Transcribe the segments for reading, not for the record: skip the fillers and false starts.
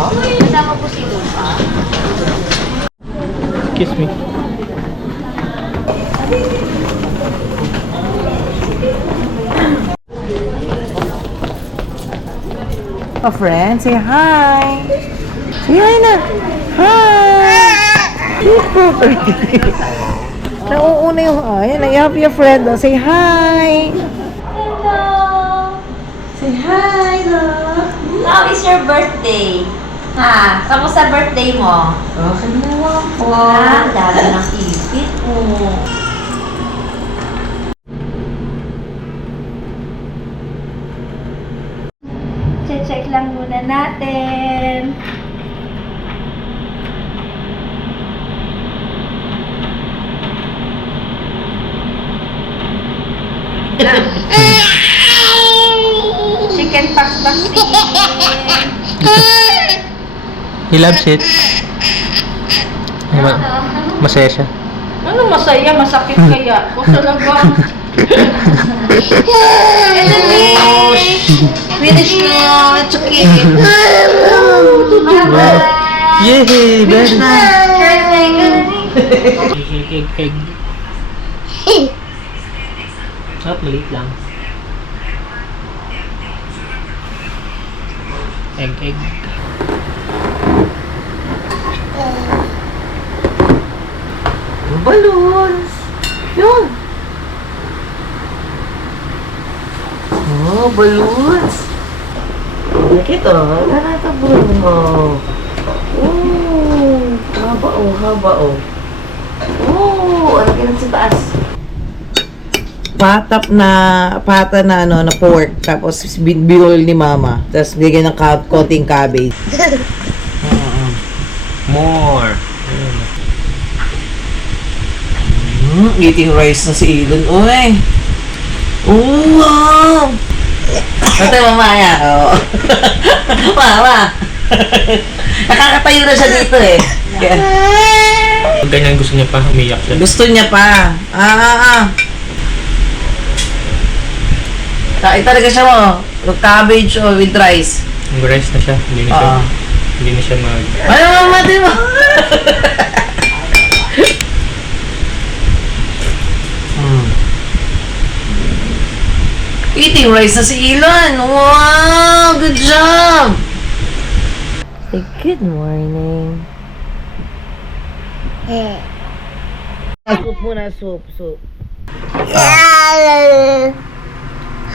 Kasama po si Lupa. Kiss me. A friend, say hi. Say hi na. Hi. Nauuna yung, ayan, you have your friend, oh. Say hi. Hello! Say hi, love. How is your birthday? Ha? Kamusta birthday mo? Okay naman po. Ang dami ng ipit mo. Check lang muna natin. Chicken pox vaccine. He loves it. Masaya siya. Ano masaya? Masakit kaya? O talaga? Finish na. It's okay. Yay! Finish na. Keg. Sarap, maliit lang. Egg. Balloons. Yun. Oh, balloons. Nakita, nanatabon mo. Oh, haba oh. Oh, ano ka sa taas? Pata na ano, na pork. Tapos binol ni mama. Tapos bigyan ng konting cabbage. More. Eating rice na si Elon. Uy! Oh, wow! Ito mamaya. Oh. Mama! Nakakatayo na siya dito eh. Pag ganyan gusto niya pa, umiyak siya. Gusto niya pa. Kain talaga siya mo. With cabbage or with rice. Mag-rice na siya. Hindi na siya mag... Ano mama, di mo? Eating rice na si Elon. Wow! Good job! Say good morning. Soup muna, soup.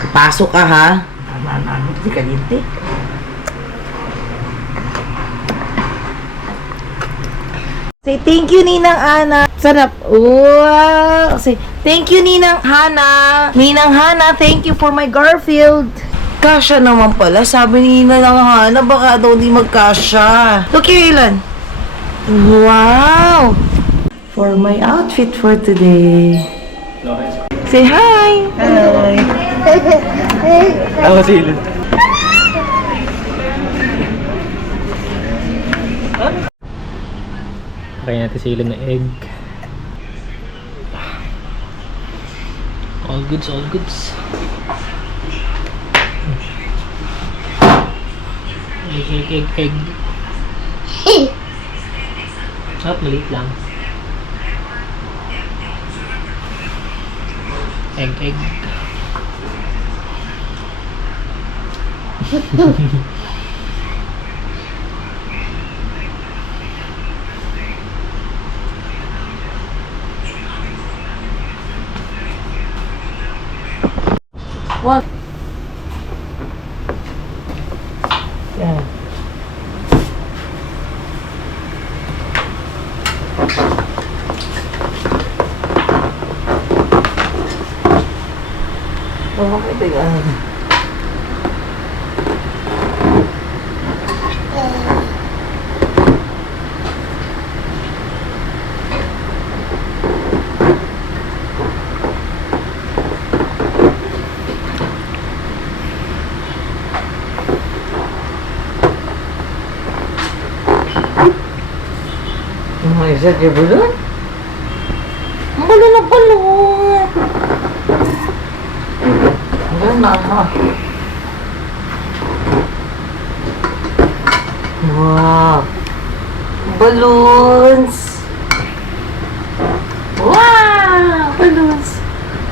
Pasok ka, ha? Hindi ka lintik. Say thank you, Ninang Ana. Sarap. Wow! Say thank you, Ninang Hana. Ninang Hana, thank you for my Garfield. Kasha naman pala. Sabi ni Ninang Hana, baka daw di magkasha. Look here, Ilan. Wow! For my outfit for today. Say hi! Hi! Ako si Ilan. Kaya natin si Ilan na egg. All goods. Egg. Sarap, maliit lang. Egg. What? Yeah. Oh, okay, is that your balloon? Ang balon na balon! Ang balon na ha. Wow. Balloons. Wow. Balloons.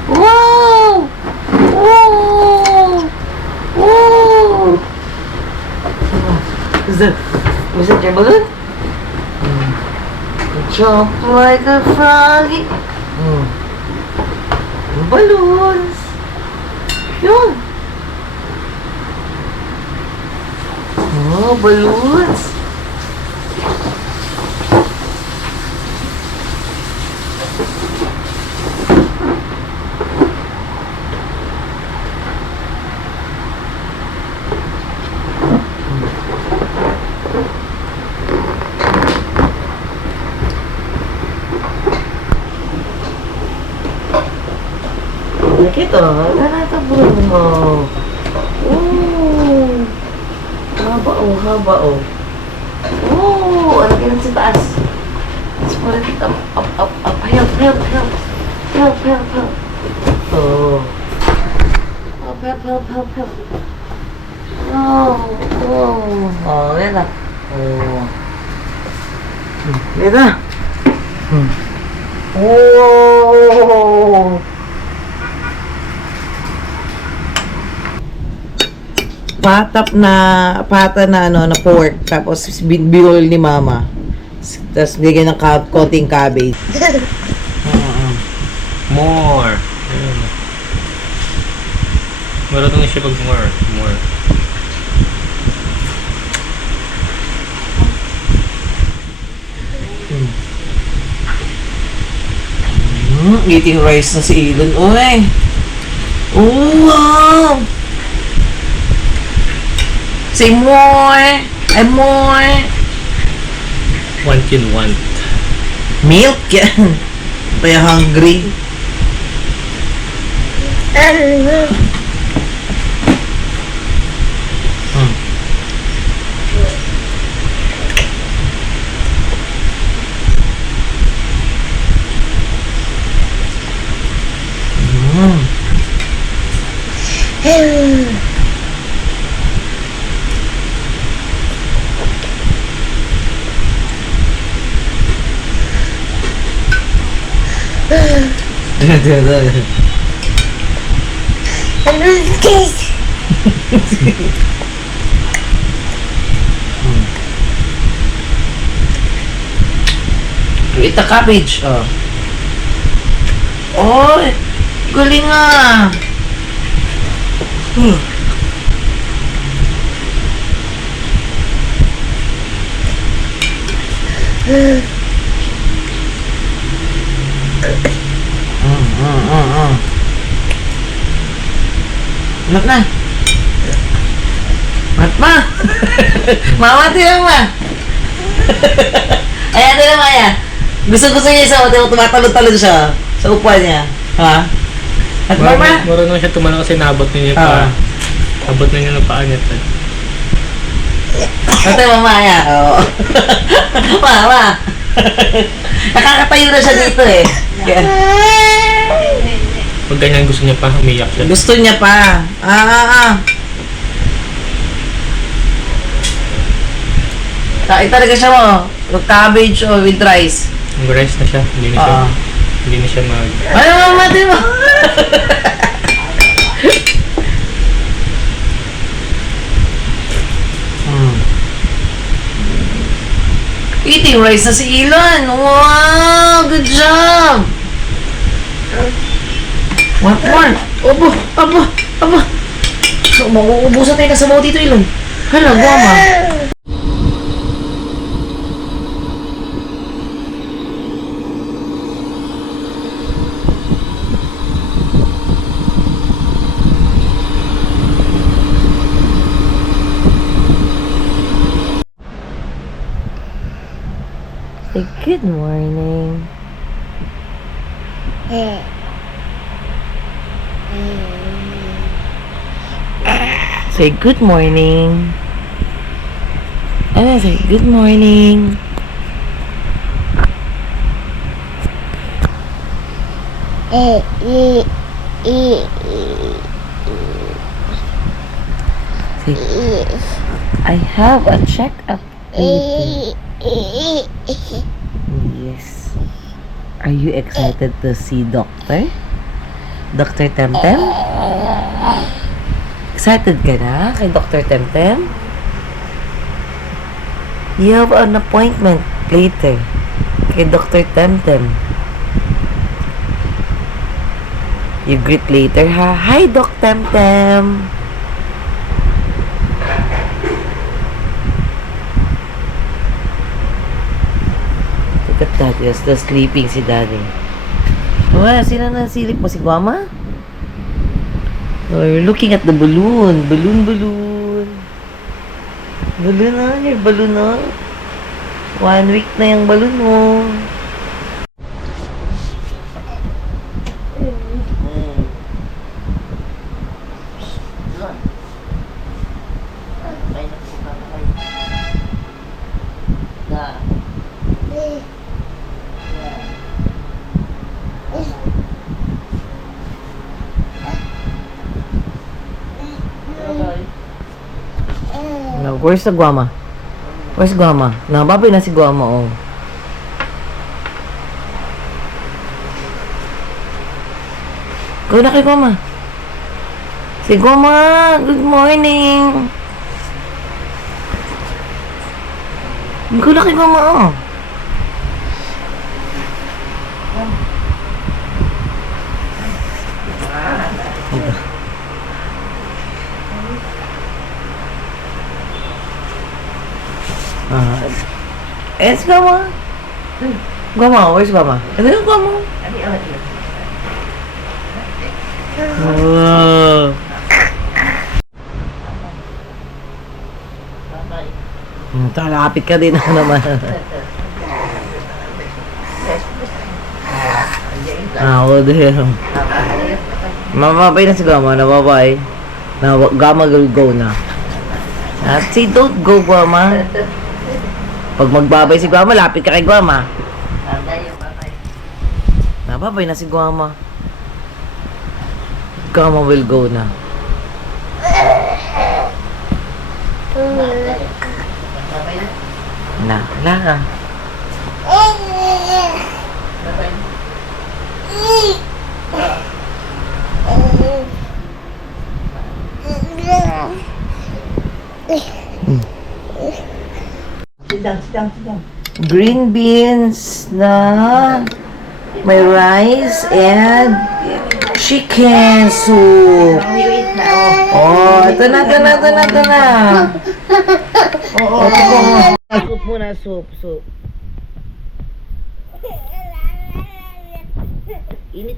Wow. Wow. Wow. Is that your balloon? Jump like a froggy. Balloons. Yun. Oh, balloons. Nakita, nanatabo mo. Oh. Haba oh. Oh, ano ka sa taas? Let's put it up. Help. Oh. Help. Oh, Leda. Oh. Leda. Oh. Pata na ano, na pork, tapos binol ni mama. Tapos bigyan ng konting cabbage. More. Ayun. Marunong siya pag more. Eating rice na si Elon. Uy! Oh, wow! Say more! More! One can want. Milk yan. Kaya hungry. Eat the cabbage. Oh. Oh, galing ah. Mat na. Mat ma. Mama tilang ma. Ayan tilang ma yan. Gusto niya isa, tumatalon-talon siya sa upuan niya. Ha? At mama? Marunong siya tumalon kasi naabot na niya pa. Abot na niya ng paa niya. Ate mama yan. Oo. Mama. Nakakatayo na siya dito eh. Pag ganyan gusto niya pa, umiyak siya. Gusto niya pa. Kain talaga siya mo. With cabbage o with rice. Rice na siya. Hindi na siya mag... Ano mama, di mo? Eating rice na si Elon. Wow! Good job! What more? Aba! So, mag-uubusan tayo na sa dito, Elon. Hala, guwama. Say good morning. Say good morning. Say good morning. Say, I have a checkup. Yes. Are you excited to see Doctor? Dr. Temtem? Excited ka na kay Dr. Temtem? You have an appointment later kay Dr. Temtem. You greet later, ha? Hi, Doc Temtem! Look at that. Yes, the sleeping si Daddy. Wala, sino nasilip mo? Si Guama? Oh, you're looking at the balloon. Balloon. Balloon na, your balloon na. 1 week na yung balloon mo. No, where's the Guama? Where's Guama? Nababay na si Guama, oh. Go na kay Guama. Si Guama, good morning. Go na kay Guama, oh. It's Guama. Guama, where's Guama? Ito yung Guama. Wow. Talapit ka din ako naman. Ako din. Mababay na si Guama, nababay. Guama will go na. At say don't go, Guama. Pag magbabay si Guama, lapit ka kay Guama. Nababay na si Guama. Guama will go na. Na. Sit down. Green beans na may rice and chicken soup. Oh, ito na. Oo. Soup muna, soup. Init.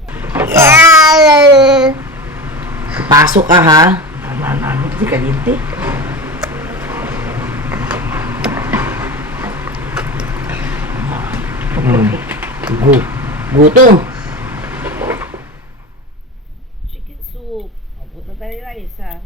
Pasok ka, ha? Hindi kaliente. Gutom. Chicken soup. Pupunta tayo rice, ha?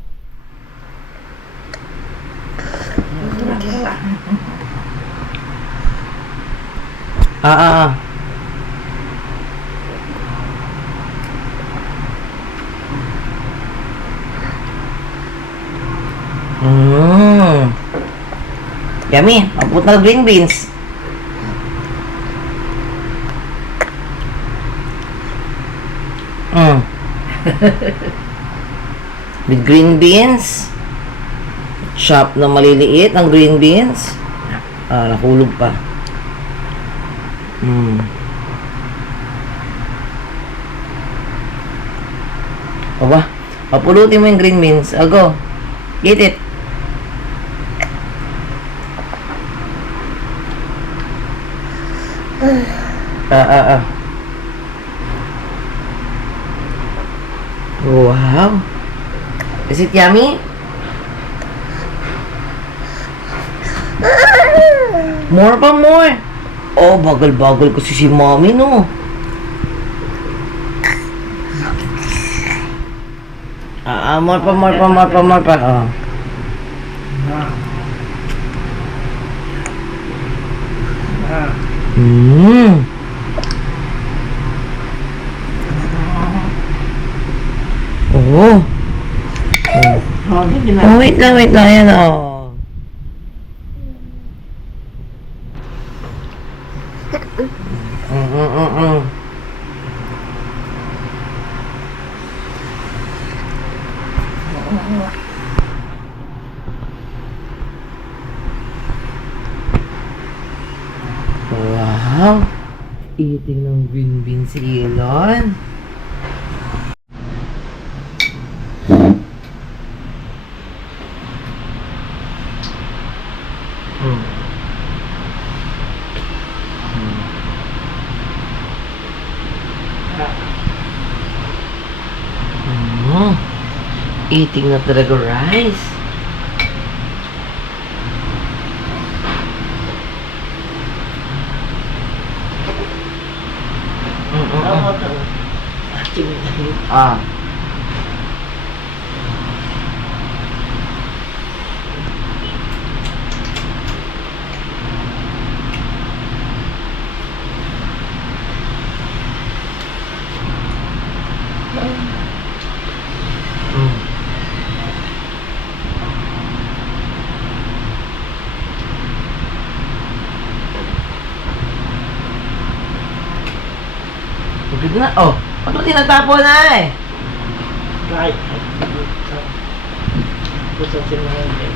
Yummy. Pupunta na green beans. With green beans. Chop na maliliit ang green beans. Nahulog pa. Aba, papulutin mo yung green beans. Go. Get it. Wow. Is it yummy? More pa, more. Oh, bagal-bagal kasi si mommy, no? More pa. Oh. Oh. Oh, wait lang. Ayan, oh. Wow! Eating ng green bean si Elon. Eating na talaga rice. Ah. Good na. Oh, ba't mo tinatapon na eh? Right. Gusto sinahin.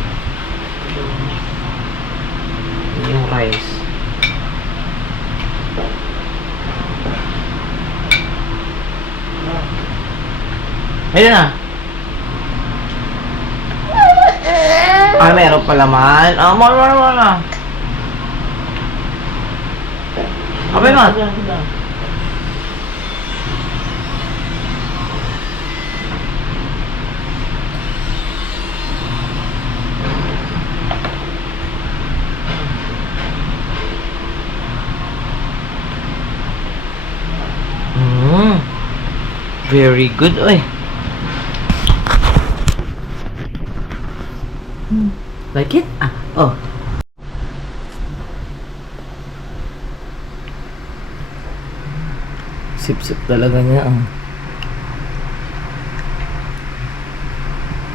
Yung rice. Ayun na. Ah, meron pa laman. Ah, more na. Abay mo. Very good, oy. Like it? Ah, oh. Sip-sip talaga niya.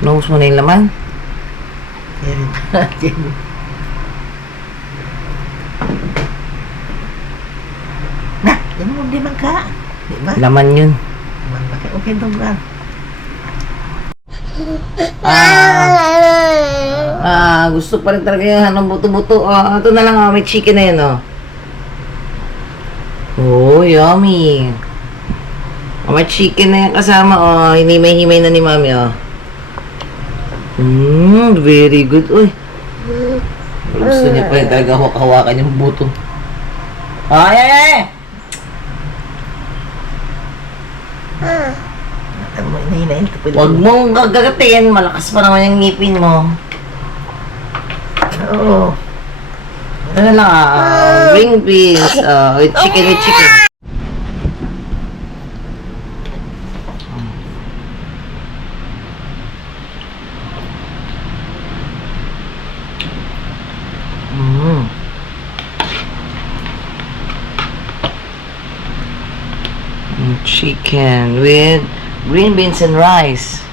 Naubos mo na yung laman? Nah, yan mo di man ka. Di ba? Laman yun. Okay dong lang. Gusto pa rin talaga yung anong buto-buto. Ito na lang, may chicken na yun, Oh, yummy. May chicken na yan kasama, hinimay-himay na ni mami, very good, uy. Gusto niya pa rin talaga hawak-hawakan yung buto. Ay! Huwag mong gagagatin, malakas pa naman yung ngipin mo. Oo. Ano lang, green beans, with chicken. Chicken with green beans and rice.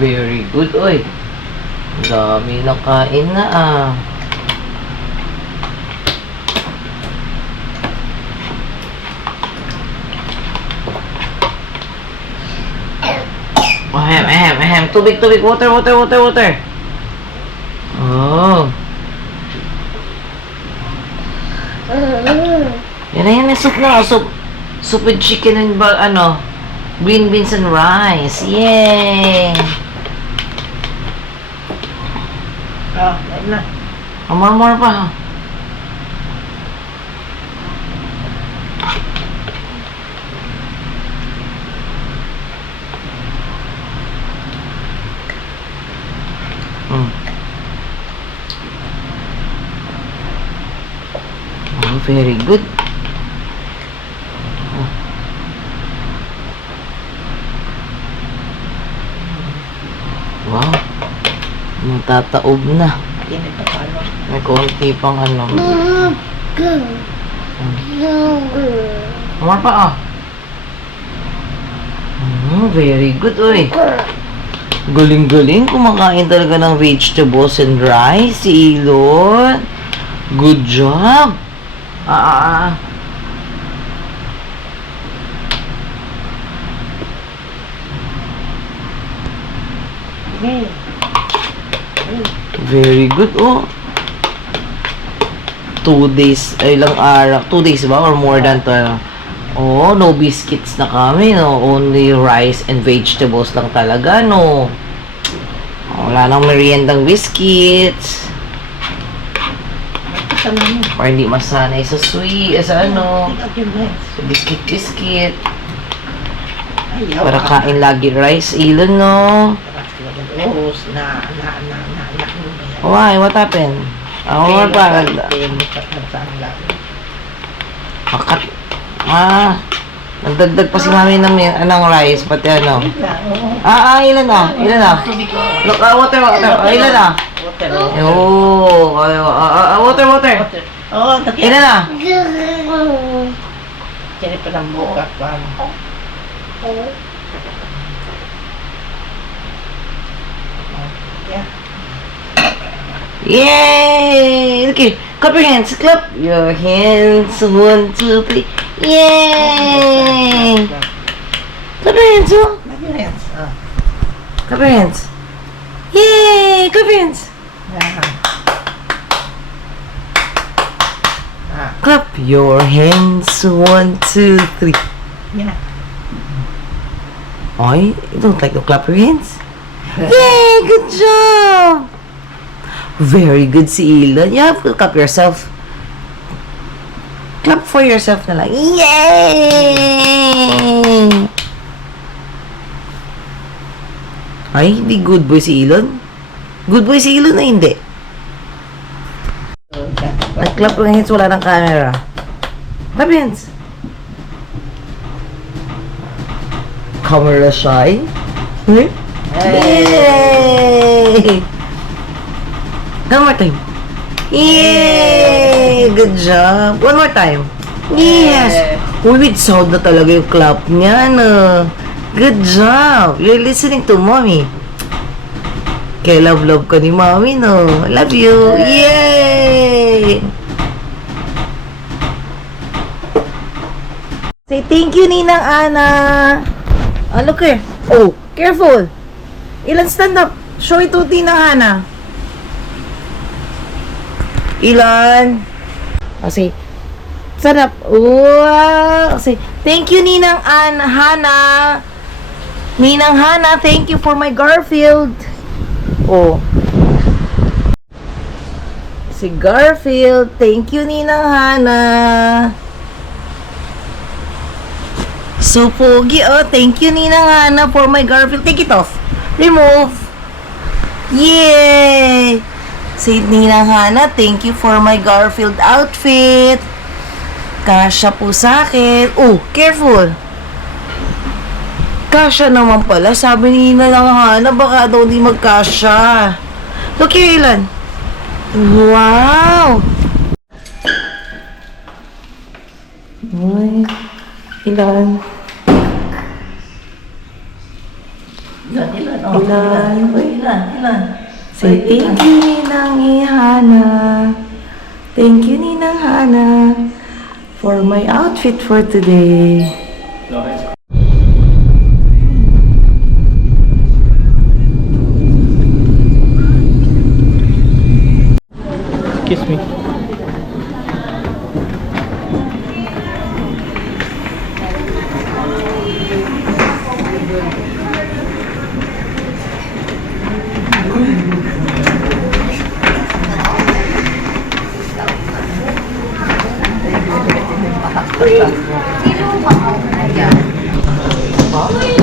Very good, oy. Dami na kain na, Ahem. Tubig. Water. Oh. Yan. Soup na. Soup with chicken and green beans and rice. Yay! Yan na. More pa. Very good. Wow. Matataob na. Yan ito paano. May konti pang ano. More pa ah. Very good, uy. Galing-galing. Kumakain talaga ng vegetables and rice. Si Ilon. Good job. Very good, oh. 2 days, ay ilang araw. 2 days ba? Or more than 2? Oh, no biscuits na kami, no? Only rice and vegetables lang talaga, no? Wala nang meriendang biscuits. Kasama mo. Or hindi masanay sa sweet, sa ano, Ikaw yung rice. sa biscuit. Ayaw. Para kain lagi rice, Ilon, no? Oh, Why? What happened? More pa. Makat. Nagdagdag pa si mami ng rice, pati ano. Ilan na? Look, water. Ilan na? Water. Oh, Ilan na? Kaya pa ng buka pa. Yay! Okay, clap your hands. Clap your hands. 1, 2, 3. Yay! Clap your hands, oh. Clap your hands. Yay! Clap your hands. Clap your hands. 1, 2, 3. Yeah. Ay, you don't like to clap your hands? Yay! Good job! Very good si Ilon. You have to clap yourself. Clap for yourself na lang. Yay! Ay, hindi good boy si Ilon. Good boy si Ilon na hindi. Nag-clap lang hands, wala ng camera. Clap hands. Camera shy. Yay! One more time. Yay! Good job. One more time. Yes! Uy, with sound na talaga yung clap niya, no? Good job. You're listening to mommy. Kaya love ka ni mommy, no? Love you. Yay! Say thank you, Ninang Ana. Look here. Oh, careful. Ilan stand up? Show it to Ninang Ana. Ilan? Kasi, sarap. Wow! Kasi, thank you, Ninang Hana. Ninang Hana, thank you for my Garfield. Oh. Si Garfield, thank you, Ninang Hana. So, pogi, oh. Thank you, Ninang Hana, for my Garfield. Take it off. Remove. Yay! Say, Ninang Hana, thank you for my Garfield outfit. Kasya po sa akin. Oh, careful. Kasya naman pala. Sabi ni Ninang Hana, baka daw di magkasya. Look here, Ilan. Wow! Uy, Ilan. Ilan. Say, thank you, Ninang Hana. Thank you, Ninang Hana, for my outfit for today. Kiss me.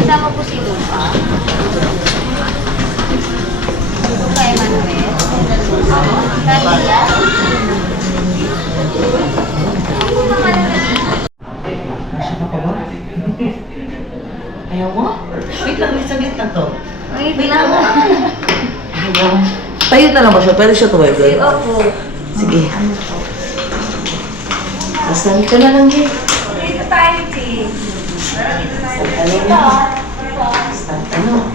Kasama po si Lupa. Lupa Emanuel. Kalia. Ayaw mo? Wait lang, saglit na to. Wait lang. Ayaw. Tayo na lang ba siya? Pwede siya tumayo doon? Opo. Sige. Asan ka na lang, Jay? Dito tayo, Chi. Ano?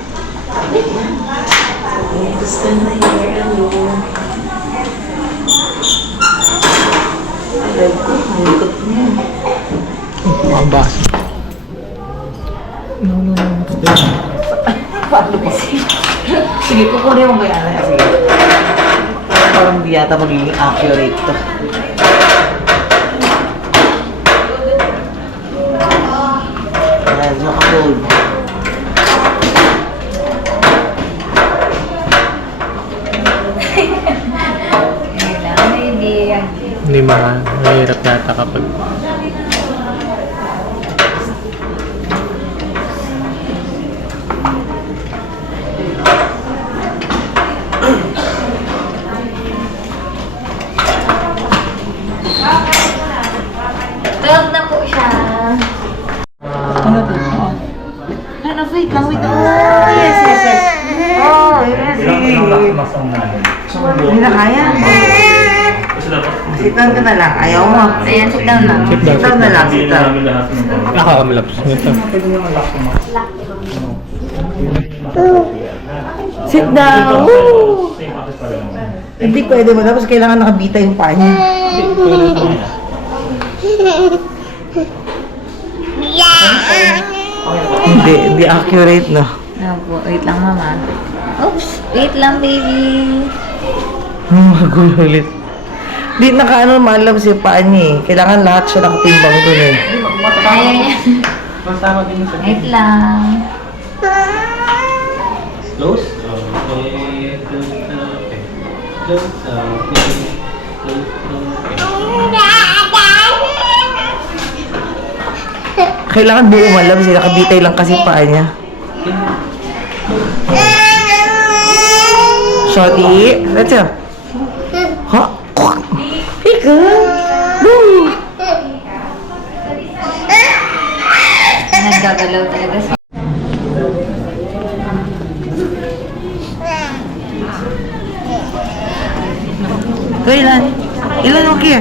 Gusto na here, Alam ko, malikot niya. Ang baso. Paano ba? Sige, kukunin mo kaya na. Sige. Parang di yata magiging accurate to. Ayan, naka-hold. Kailangan, baby. Hindi mahirap yata kapag... Tuwag na po siya. Ano to? Ano, wait lang, wait lang. Oh, yes, yes, yes. Oh, yes, yes. Hindi na kaya. Sit down ka na lang. Ayaw mo. Ayan, sit down na. Sit Sit down na lang, sit down. Nakakamilaps. Ito. Sit down. Woo! Hindi pwede mo. Tapos kailangan nakabita yung paa niya. Hindi accurate, no? Opo, wait lang, mama. Oops, wait lang, baby. Magulo ulit. Di nakaano maalam si paa niya eh. Kailangan lahat siya nakatimbang doon eh. Kaya niya. Wait lang. Close? Okay. Close. Okay. Close. Okay. Close. Kailangan buo malam sila. Nakabitay lang kasi paa niya. Shorty, let's go. Ha? Ika. Woo! Naggagalaw talaga siya. So, ilan? Ilan okay?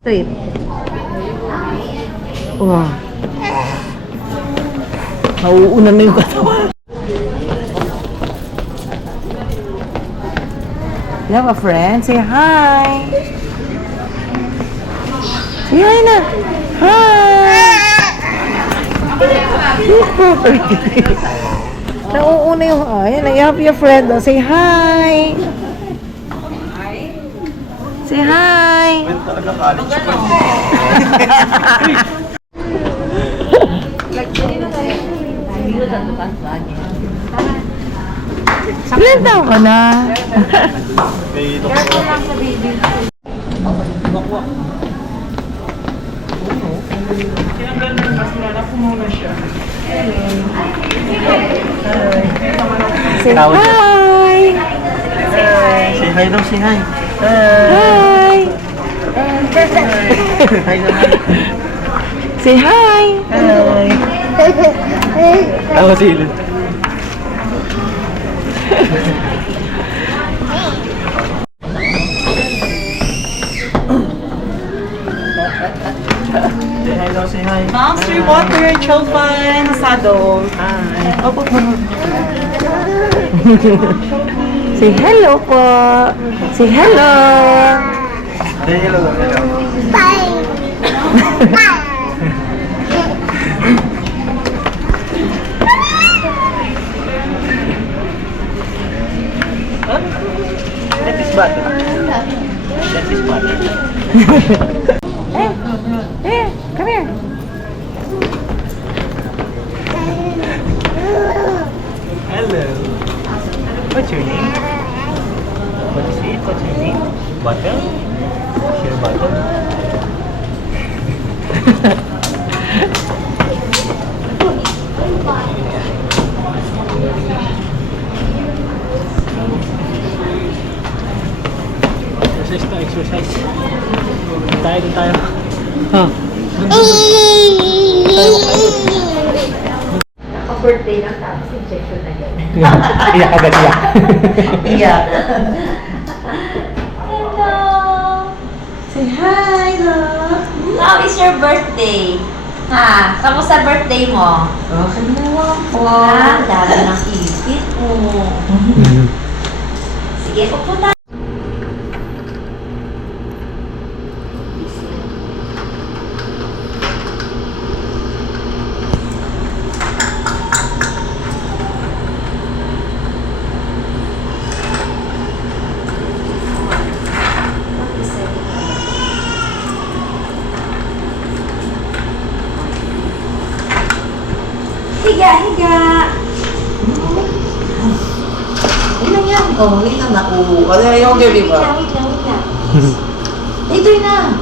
Straight. Wow. Nauunan na yung katawan. You have a friend? Say hi. Say hi na. Hi. Nauuna yung ay. You have your friend. Say hi. Say hi. Ilan taon ka na? Say hi. Say hi daw, say hi. Hi. Hi naman. Say hi. Hi. Tawa silid. Say hi daw, say hi. Monster water, Chalfan, Sado. Hi. Opo po. Say hello po. Say hello. Say hello, hello. Come here. Hello. What's your name? What is it? What's your name? Button? Share button? Exercise tayo, exercise. Doon tayo. Ha? Naka-birthday lang tapos injection agad. Iyak agad iyak. Iyak. Hello! Say hi, love. How is your birthday? Ha? Kamusta birthday mo? Okay naman po. Ah, dami ng ipit mo. Sige, pupunta. Higa, higa. Ano yan? Oh, wait lang na. Oh, ano yung di ba? Wait lang. Ito na.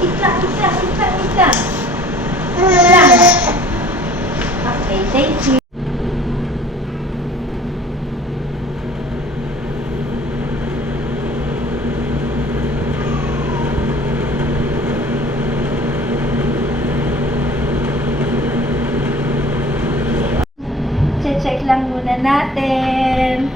Wait lang. Okay, thank you. Check lang muna natin.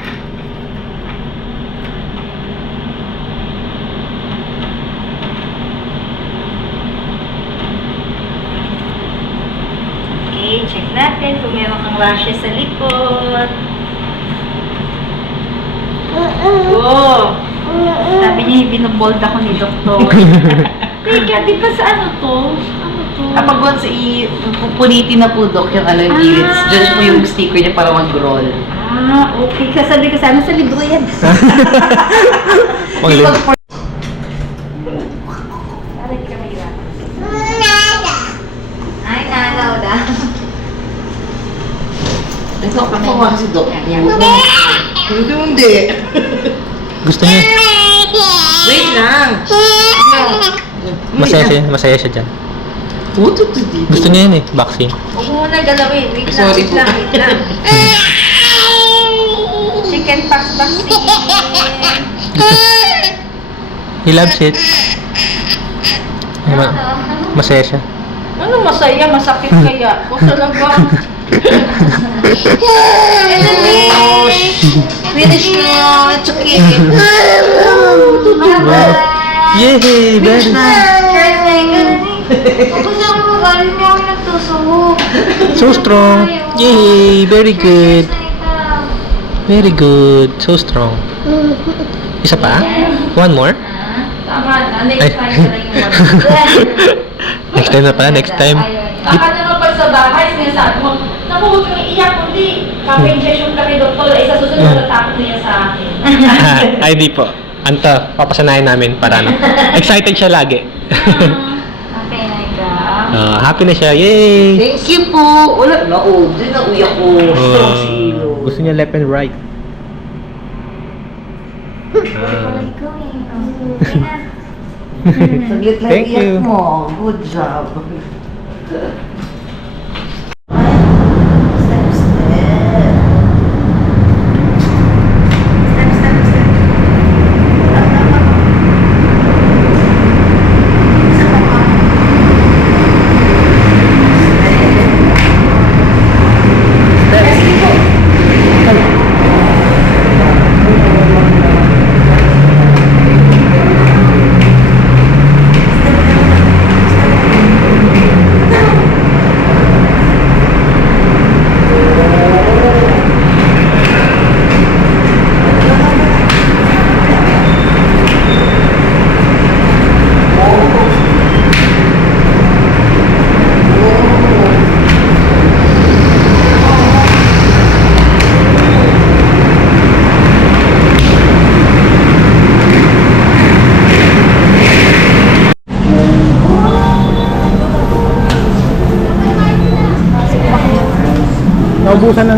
Okay, check natin kung meron kang rashes sa likod. Oh! Sabi niya, binobold ako ni Doktor. Teka, di ba sa ano to? Ano to? Kapag once pupunitin na po, Dok, yung yung gilid. Diyan po yung sticker niya para mag-roll. Ah, okay. Kasabi ko sana sa libro yan. Pang lip. Aray ka may Ay, nanaw na. Ito, kapawa si Dok. Yan. Hindi. Gusto niya. Wait lang. Masaya siya dyan. Puto to dito. Gusto niya yun eh, vaccine. Huwag mo muna galawin. Wait lang, Sorry wait po. lang, wait lang. Chicken pox vaccine. He loves it. Masaya siya. Ano masaya? Masakit kaya? O talaga? Finish ko. It's okay. Wow. Yay! Very so strong. Yay! Very good. Very good. So strong. Isa pa? One more? Tama na. Next Ay. time na lang yung one. Next time na pala, next time. Baka naman pag sa bahay, sinasabi mo, naku, huwag kang iiyak, kundi kaka-injection kami, doktor, ay sa susunod natakot niya sa akin. Ay, di po. Anto, papasanayan namin para ano. Excited siya lagi. Okay, Naika. Happy na siya. Yay! Thank you po. Wala na. Oh, din na uyak ko. Strong si Ilo. Gusto niya left and right. Wala ikaw eh. Okay na. Saglit lang Thank iyak you. mo. Good job. naubusan na